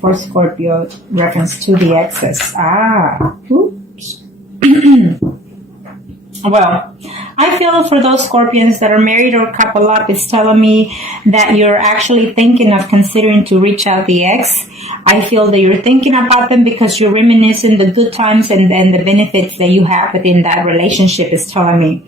For Scorpio, reference to the exes. Oops. Well, I feel for those Scorpions that are married or couple up, it's telling me that you're actually thinking of considering to reach out the ex. I feel that you're thinking about them because you're reminiscing the good times and then the benefits that you have within that relationship is telling me.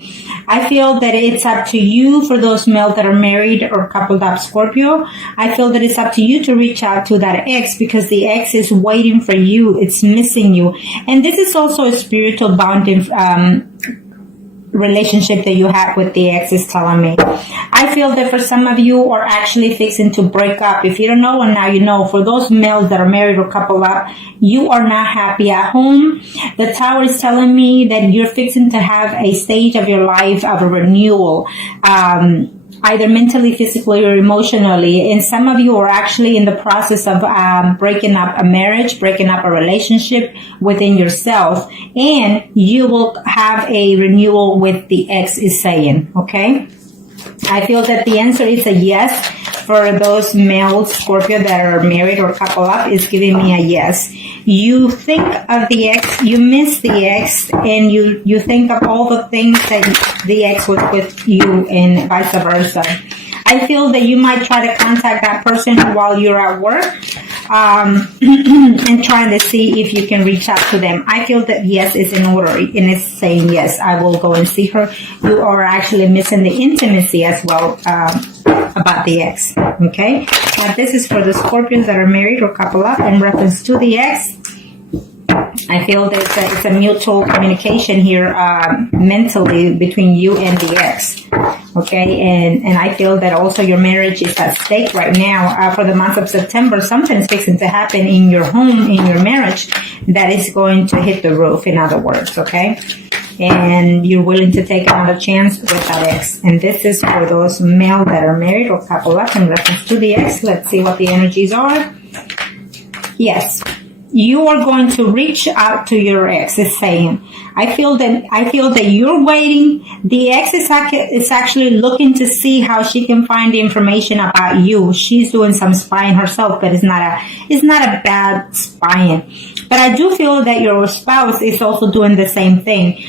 I feel that it's up to you for those males that are married or coupled up Scorpio. I feel that it's up to you to reach out to that ex because the ex is waiting for you. It's missing you. And this is also a spiritual bonding relationship that you have with the ex is telling me. I feel that for some of you are actually fixing to break up. If you don't know, and now you know, for those males that are married or coupled up, you are not happy at home. The Tower is telling me that you're fixing to have a stage of your life of a renewal, either mentally, physically, or emotionally. And some of you are actually in the process of breaking up a marriage, breaking up a relationship within yourself. And you will have a renewal with the ex is saying, okay? I feel that the answer is a yes. For those males, Scorpio, that are married or couple up, is giving me a yes. You think of the ex, you miss the ex, and you think of all the things that the ex was with you and vice versa. I feel that you might try to contact that person while you're at work and trying to see if you can reach out to them. I feel that yes is in order and it's saying yes, I will go and see her. You are actually missing the intimacy as well about the ex. Okay, now this is for the Scorpions that are married or couple up in reference to the ex. I feel that it's a mutual communication here mentally between you and the ex. Okay, and I feel that also your marriage is at stake right now. For the month of September, something's fixing to happen in your home, in your marriage, that is going to hit the roof, in other words, okay? And you're willing to take another chance with that ex. And this is for those male that are married or couple up in reference to the ex. Let's see what the energies are. Yes. You are going to reach out to your ex, is saying. I feel that you're waiting. The ex is actually looking to see how she can find the information about you. She's doing some spying herself, but it's not a bad spying. But I do feel that your spouse is also doing the same thing.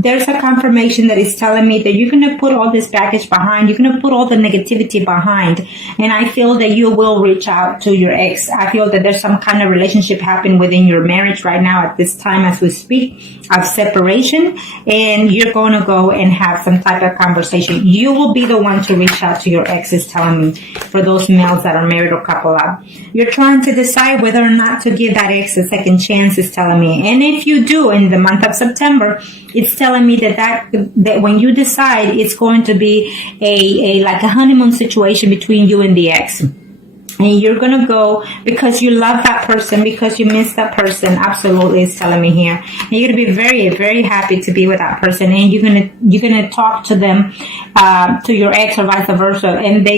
There's a confirmation that is telling me that you're going to put all this baggage behind. You're going to put all the negativity behind. And I feel that you will reach out to your ex. I feel that there's some kind of relationship happening within your marriage right now at this time as we speak of separation. And you're going to go and have some type of conversation. You will be the one to reach out to your ex, is telling me, for those males that are married or couple up. You're trying to decide whether or not to give that ex a second chance, is telling me. And if you do in the month of September, it's telling me that when you decide, it's going to be a like a honeymoon situation between you and the ex. And you're going to go because you love that person, because you miss that person. Absolutely, it's telling me here. And you're going to be very, very happy to be with that person. And you're going to talk to them, to your ex or vice versa. And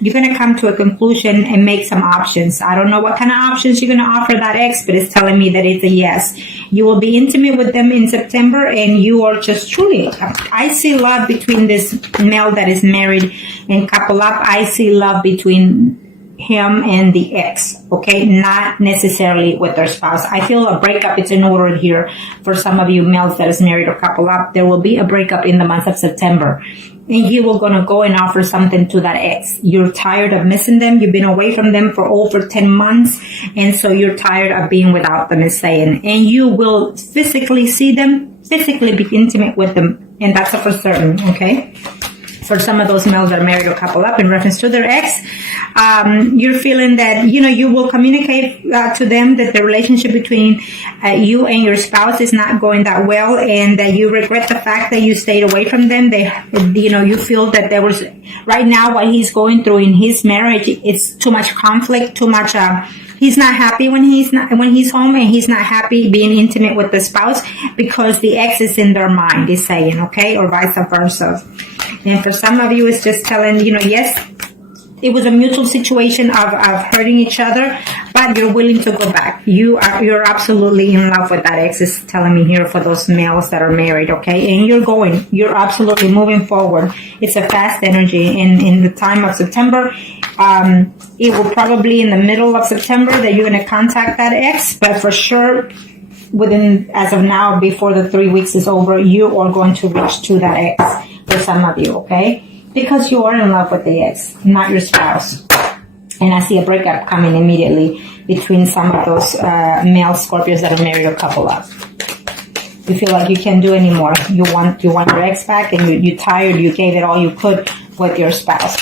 you're going to come to a conclusion and make some options. I don't know what kind of options you're going to offer that ex, but it's telling me that it's a yes. You will be intimate with them in September, and you are just truly, I see love between this male that is married and couple up. I see love between him and the ex, okay? Not necessarily with their spouse. I feel a breakup is in order here for some of you males that is married or couple up. There will be a breakup in the month of September. And you will going to go and offer something to that ex. You're tired of missing them. You've been away from them for over 10 months. And so you're tired of being without them, is saying. And you will physically see them, physically be intimate with them. And that's for certain, okay? For some of those males that are married or couple up in reference to their ex, you're feeling that, you will communicate to them that the relationship between you and your spouse is not going that well, and that you regret the fact that you stayed away from them. You feel that there was, right now, what he's going through in his marriage, it's too much conflict, too much, he's not happy when he's home, and he's not happy being intimate with the spouse because the ex is in their mind, is saying, okay, or vice versa. And for some of you, it's just telling, yes, it was a mutual situation of hurting each other, but you're willing to go back. You're absolutely in love with that ex, is telling me here for those males that are married, okay? And you're absolutely moving forward. It's a fast energy in the time of September. It will probably in the middle of September that you're going to contact that ex, but for sure within, as of now, before the 3 weeks is over, you are going to reach to that ex for some of you, okay? Because you are in love with the ex, not your spouse. And I see a breakup coming immediately between some of those male Scorpios that are married or couple up. You feel like you can't do anymore. You want your ex back, and you're tired. You gave it all you could with your spouse.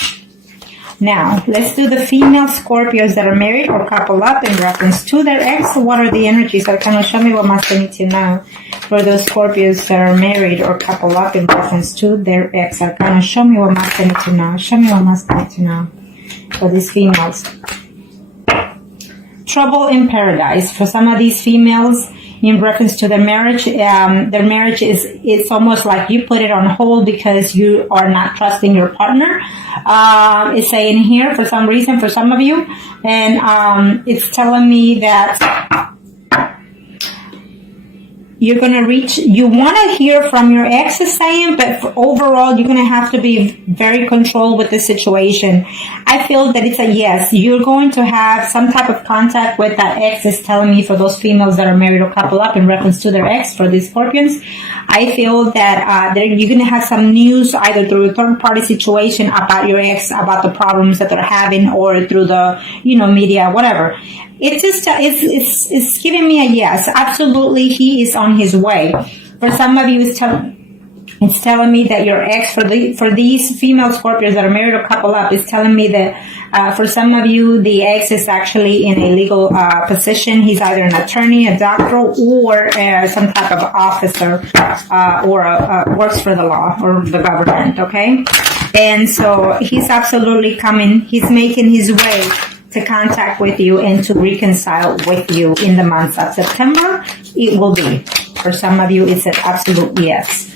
Now, let's do the female Scorpios that are married or couple up in reference to their ex. What are the energies? Arcana, show me what must I need to know for those Scorpios that are married or couple up in reference to their ex. Arcana, show me what must I need to know. Show me what must I need to know for these females. Trouble in paradise. For some of these females, in reference to their marriage is almost like you put it on hold because you are not trusting your partner. It's saying here for some reason for some of you, and it's telling me that you're going to reach, you want to hear from your ex is saying, but for overall, you're going to have to be very controlled with the situation. I feel that it's a yes. You're going to have some type of contact with that ex, is telling me for those females that are married or couple up in reference to their ex, for these Scorpions. I feel that you're going to have some news either through a third party situation about your ex, about the problems that they're having, or through the, media, whatever. It's just, it's giving me a yes. Absolutely, he is on his way. For some of you, it's telling me that your ex, for these female Scorpios that are married or couple up, is telling me that for some of you, the ex is actually in a legal position. He's either an attorney, a doctor, or some type of officer, or works for the law or the government, okay? And so he's absolutely coming. He's making his way to contact with you and to reconcile with you in the month of September. It will be. For some of you, it's an absolute yes.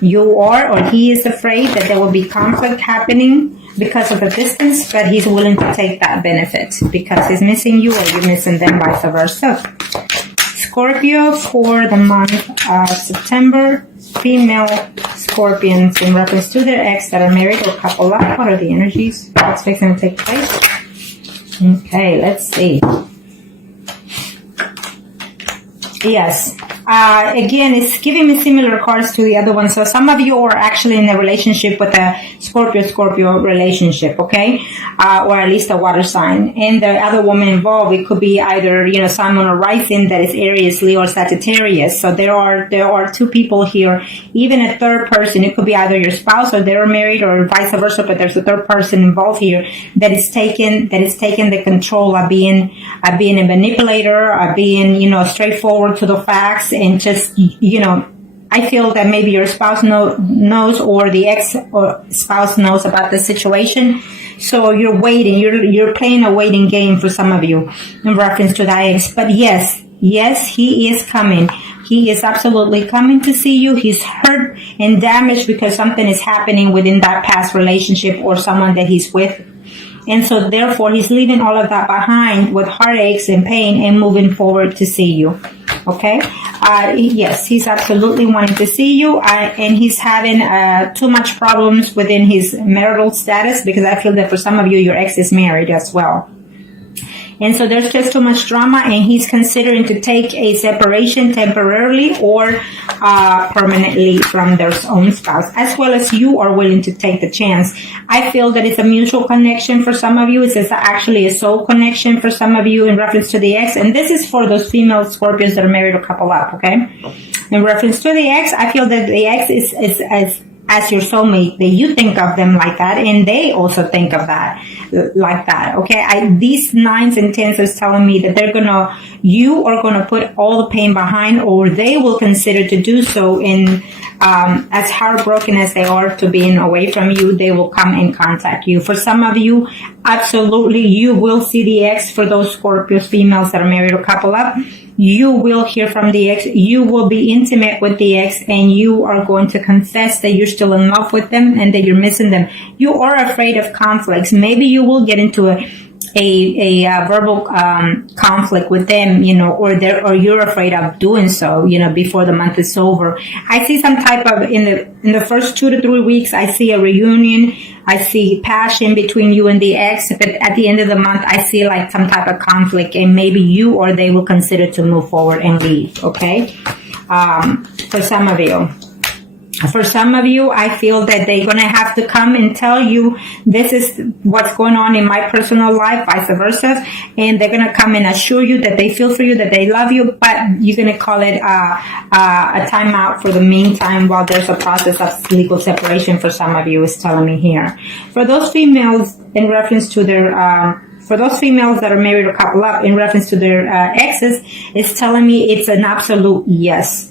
You are, or he is afraid that there will be conflict happening because of the distance, but he's willing to take that benefit because he's missing you or you're missing them, vice versa. Scorpio for the month of September, female Scorpions in reference to their ex that are married or couple up. What are the energies? What's fixing to take place? Okay, let's see. Yes. Again, it's giving me similar cards to the other one. So some of you are actually in a relationship with a Scorpio relationship, okay? Or at least a water sign. And the other woman involved, it could be either, Sun, Moon, or Rising that is Aries, Leo, or Sagittarius. So there are two people here. Even a third person, it could be either your spouse or they're married or vice versa, but there's a third person involved here that is taking the control of being a manipulator, of being, straightforward to the facts. And just, I feel that maybe your spouse knows or the ex or spouse knows about the situation. So you're waiting. You're playing a waiting game for some of you in reference to that ex. But yes, he is coming. He is absolutely coming to see you. He's hurt and damaged because something is happening within that past relationship or someone that he's with. And so therefore, he's leaving all of that behind with heartaches and pain and moving forward to see you. Okay? Yes, he's absolutely wanting to see you. And he's having too much problems within his marital status because I feel that for some of you, your ex is married as well. And so there's just too much drama, and he's considering to take a separation temporarily or permanently from their own spouse, as well as you are willing to take the chance. I feel that it's a mutual connection for some of you. It's actually a soul connection for some of you in reference to the ex. And this is for those female Scorpios that are married or couple up, okay? In reference to the ex, I feel that the ex is as your soulmate, that you think of them like that, and they also think of that like that. Okay, these 9s and 10s is telling me that you are gonna put all the pain behind, or they will consider to do so. In as heartbroken as they are to being away from you, they will come and contact you. For some of you, absolutely, you will see the ex. For those Scorpios females that are married or couple up, you will hear from the ex. You will be intimate with the ex, and you are going to confess that you're still in love with them and that you're missing them. You are afraid of conflicts. Maybe you will get into a verbal conflict with them, you know, or you're afraid of doing so, you know, before the month is over. I see some type of, in the first 2 to 3 weeks, I see a reunion. I see passion between you and the ex, but at the end of the month, I see like some type of conflict, and maybe you or they will consider to move forward and leave. Okay, for some of you. For some of you, I feel that they're going to have to come and tell you this is what's going on in my personal life, vice versa. And they're going to come and assure you that they feel for you, that they love you, but you're going to call it a timeout for the meantime while there's a process of legal separation for some of you, is telling me here. For those females, in reference to their... for those females that are married or couple up, in reference to their exes, it's telling me it's an absolute yes.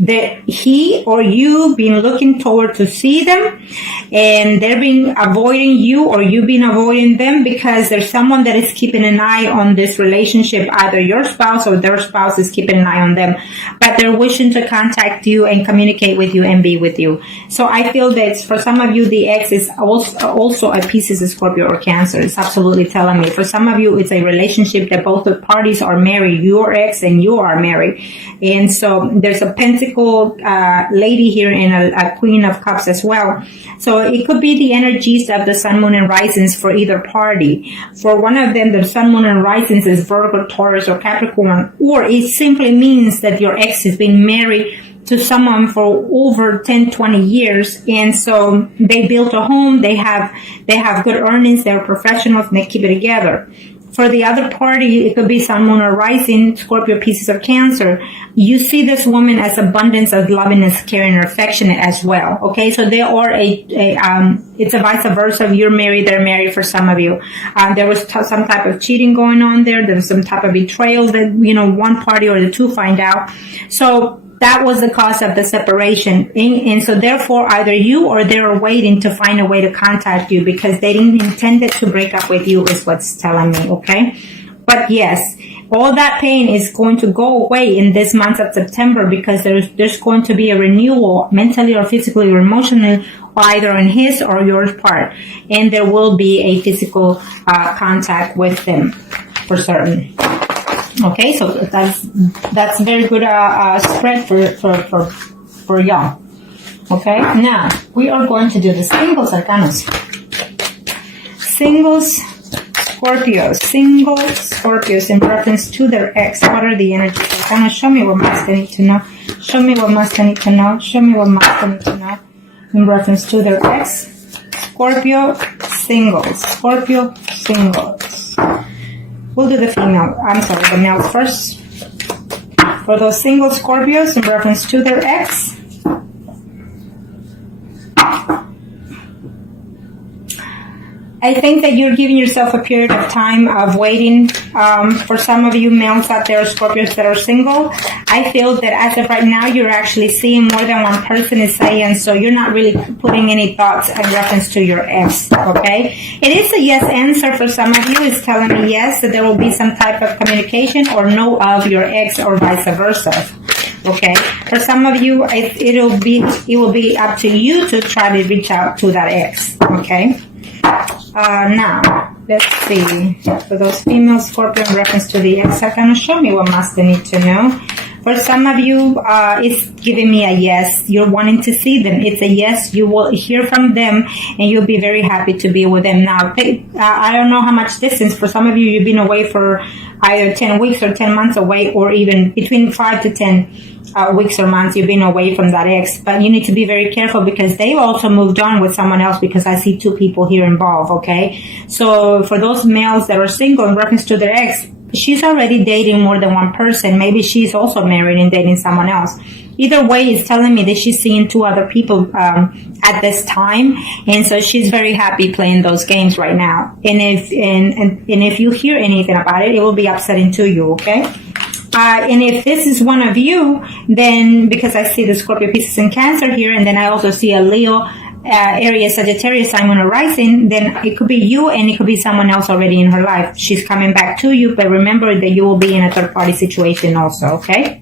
That he or you been looking forward to see them, and they're been avoiding you, or you been avoiding them, because there's someone that is keeping an eye on this relationship. Either your spouse or their spouse is keeping an eye on them, but they're wishing to contact you and communicate with you and be with you. So I feel that for some of you, the ex is also a Pisces, Scorpio, or Cancer. It's absolutely telling me. For some of you, it's a relationship that both the parties are married, your ex and you are married. And so there's a Pentacle lady here and a Queen of Cups as well. So it could be the energies of the Sun, Moon, and Risings for either party. For one of them, the Sun, Moon, and Risings is Virgo, Taurus, or Capricorn, or it simply means that your ex has been married to someone for over 10, 20 years, and so they built a home, they have good earnings, they're professionals, and they keep it together. For the other party, it could be Sun, Moon, or Rising, Scorpio, Pisces, or Cancer. You see this woman as abundance of lovingness, caring, or affectionate as well. Okay, so they are it's a vice versa. You're married, they're married for some of you. There was some type of cheating going on there. There was some type of betrayal that, you know, one party or the two find out. So that was the cause of the separation. And so therefore, either you or they're waiting to find a way to contact you, because they didn't intend it to break up with you, is what's telling me, okay? But yes, all that pain is going to go away in this month of September, because there's going to be a renewal, mentally or physically or emotionally, either on his or your part. And there will be a physical contact with them for certain. Okay, so that's very good spread for y'all. Okay, now we are going to do the singles arcanas. Singles Scorpios in reference to their ex. What are the energies? Arcana, show me what must I need to know. Show me what must I need to know. Show me what must I need to know in reference to their ex. Scorpio singles. Scorpio singles. We'll do the the males first. For those single Scorpios in reference to their ex. I think that you're giving yourself a period of time of waiting. For some of you males out there, Scorpios that are single, I feel that as of right now, you're actually seeing more than one person is saying, so you're not really putting any thoughts in reference to your ex, okay? It is a yes answer for some of you. It's telling me yes, that there will be some type of communication or no of your ex, or vice versa. Okay, for some of you, it will be up to you to try to reach out to that ex, okay? Now, let's see. For those female Scorpio in reference to the ex, can show me what must they need to know. For some of you, it's giving me a yes. You're wanting to see them. It's a yes. You will hear from them, and you'll be very happy to be with them. Now, I don't know how much distance. For some of you, you've been away for either 10 weeks or 10 months away, or even between 5 to 10 weeks or months you've been away from that ex. But you need to be very careful, because they've also moved on with someone else, because I see two people here involved, okay? So for those males that are single in reference to their ex, she's already dating more than one person. Maybe she's also married and dating someone else. Either way, it's telling me that she's seeing two other people at this time, and so she's very happy playing those games right now. And if you hear anything about it, it will be upsetting to you, okay? And if this is one of you, then, because I see the Scorpio, Pisces, and Cancer here, and then I also see a Leo, Aries, Sagittarius, Simon, or Rising, then it could be you and it could be someone else already in her life. She's coming back to you, but remember that you will be in a third-party situation also, okay?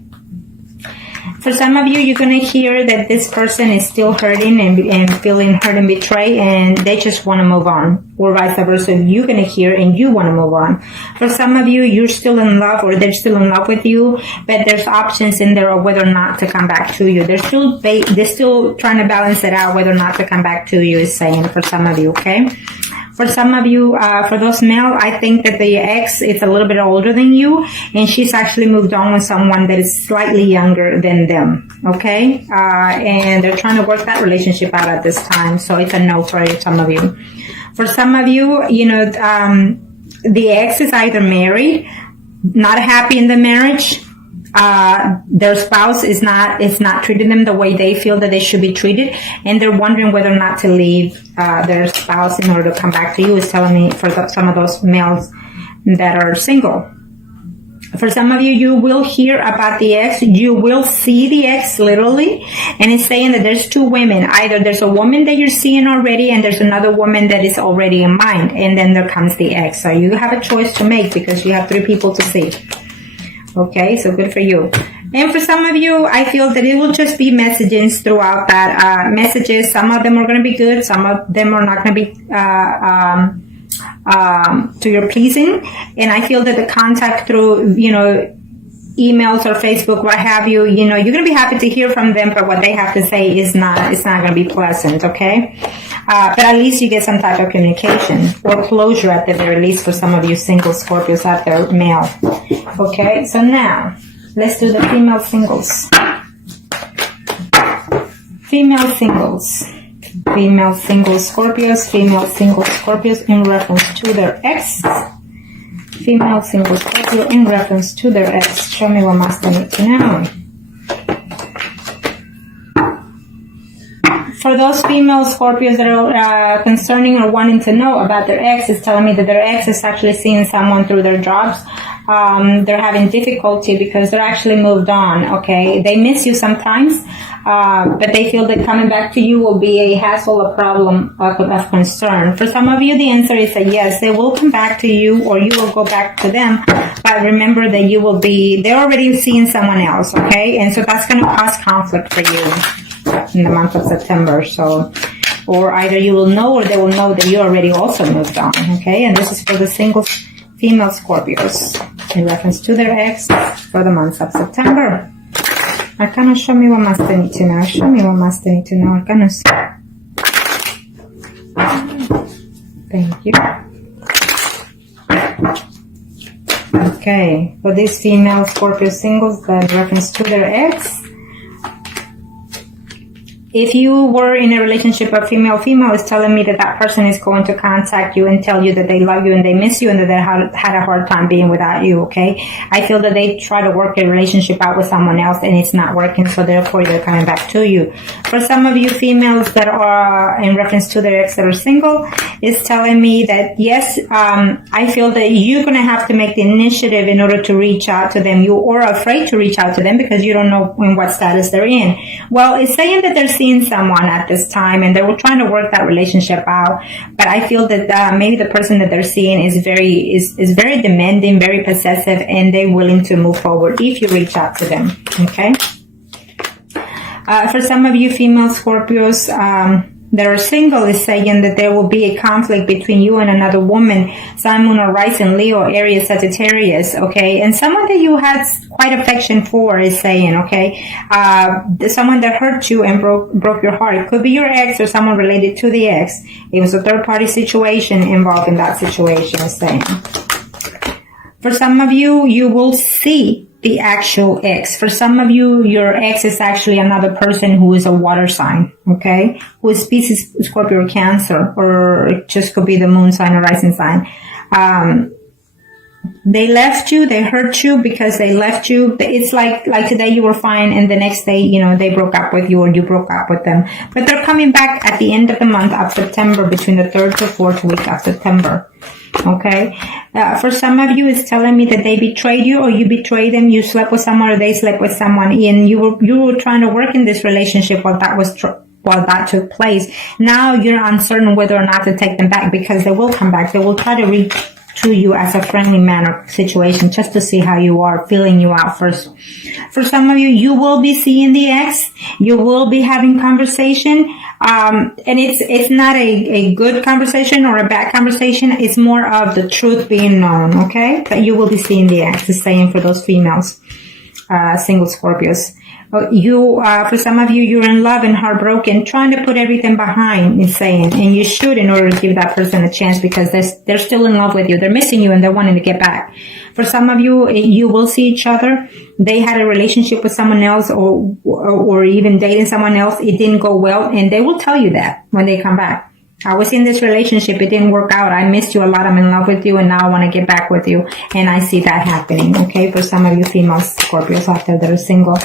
For some of you, you're going to hear that this person is still hurting and feeling hurt and betrayed, and they just want to move on. Or vice versa, you're going to hear and you want to move on. For some of you, you're still in love or they're still in love with you, but there's options in there of whether or not to come back to you. They're still trying to balance it out whether or not to come back to you, is saying for some of you, okay? For some of you, for those male, I think that the ex is a little bit older than you, and she's actually moved on with someone that is slightly younger than them, okay? And they're trying to work that relationship out at this time, so it's a no for some of you. For some of you, the ex is either married, not happy in the marriage, their spouse is not treating them the way they feel that they should be treated, and they're wondering whether or not to leave their spouse in order to come back to you, is telling me for some of those males that are single. For some of you, you will hear about the ex. You will see the ex literally, and it's saying that there's two women. Either there's a woman that you're seeing already, and there's another woman that is already in mind, and then there comes the ex. So you have a choice to make because you have 3 people to see. Okay, so good for you. And for some of you, I feel that it will just be messages throughout that, messages. Some of them are going to be good. Some of them are not going to be, to your pleasing. And I feel that the contact through, emails or Facebook, what have you, you're going to be happy to hear from them, but what they have to say it's not going to be pleasant, okay? But at least you get some type of communication or closure at the very least for some of you single Scorpios out there, male. Okay, so now let's do the female singles. Female singles. Female single Scorpios. Female single Scorpios in reference to their ex. Female single Scorpio in reference to their ex. Show me what master need to know. For those female Scorpios that are concerning or wanting to know about their ex, is telling me that their ex is actually seeing someone through their jobs. They're having difficulty because they're actually moved on, okay? They miss you sometimes, but they feel that coming back to you will be a hassle, a problem of concern. For some of you, the answer is a yes. They will come back to you or you will go back to them, but remember that they're already seeing someone else, okay? And so that's going to cause conflict for you in the month of September. So, or either you will know or they will know that you already also moved on, okay? And this is for the single female Scorpios in reference to their ex for the month of September. Arcana, show me what master need to know. Show me what master need to know. Arcana. Thank you. Okay, for these female Scorpio singles in reference to their ex, if you were in a relationship of female-female, it's telling me that that person is going to contact you and tell you that they love you and they miss you and that they had a hard time being without you, okay? I feel that they try to work a relationship out with someone else and it's not working, so therefore they're coming back to you. For some of you females that are in reference to their ex that are single, it's telling me that, yes, I feel that you're going to have to make the initiative in order to reach out to them. You are afraid to reach out to them because you don't know in what status they're in. Well, it's saying that they're seeing someone at this time and they were trying to work that relationship out, but I feel that maybe the person that they're seeing is very demanding, very possessive, and they're willing to move forward if you reach out to them, okay? For some of you female Scorpios that are single, is saying that there will be a conflict between you and another woman, Sun, Moon, or Rising, Leo, Aries, Sagittarius, okay? And someone that you had quite affection for is saying, okay, someone that hurt you and broke your heart. It could be your ex or someone related to the ex. It was a third-party situation involved in that situation, is saying. For some of you, you will see the actual ex. For some of you, your ex is actually another person who is a water sign, okay? Who is Pisces, Scorpio, or Cancer, or it just could be the moon sign or rising sign. They left you, they hurt you because they left you. It's like today you were fine and the next day, they broke up with you or you broke up with them. But they're coming back at the end of the month of September, between the 3rd to 4th week of September. Okay? For some of you, it's telling me that they betrayed you or you betrayed them. You slept with someone or they slept with someone and you were trying to work in this relationship while that was while that took place. Now you're uncertain whether or not to take them back, because they will come back. They will try to reach to you as a friendly manner situation, just to see how you are, feeling you out first. For some of you, you will be seeing the ex. You will be having conversation. And it's not a good conversation or a bad conversation. It's more of the truth being known, okay? But you will be seeing the ex, is saying for those females, single Scorpios. For some of you, you're in love and heartbroken, trying to put everything behind, is saying, and you should, in order to give that person a chance, because they're still in love with you. They're missing you and they're wanting to get back. For some of you, you will see each other. They had a relationship with someone else, or even dating someone else. It didn't go well, and they will tell you that when they come back. I was in this relationship. It didn't work out. I missed you a lot. I'm in love with you, and now I want to get back with you. And I see that happening, okay, for some of you female Scorpios out there that are single.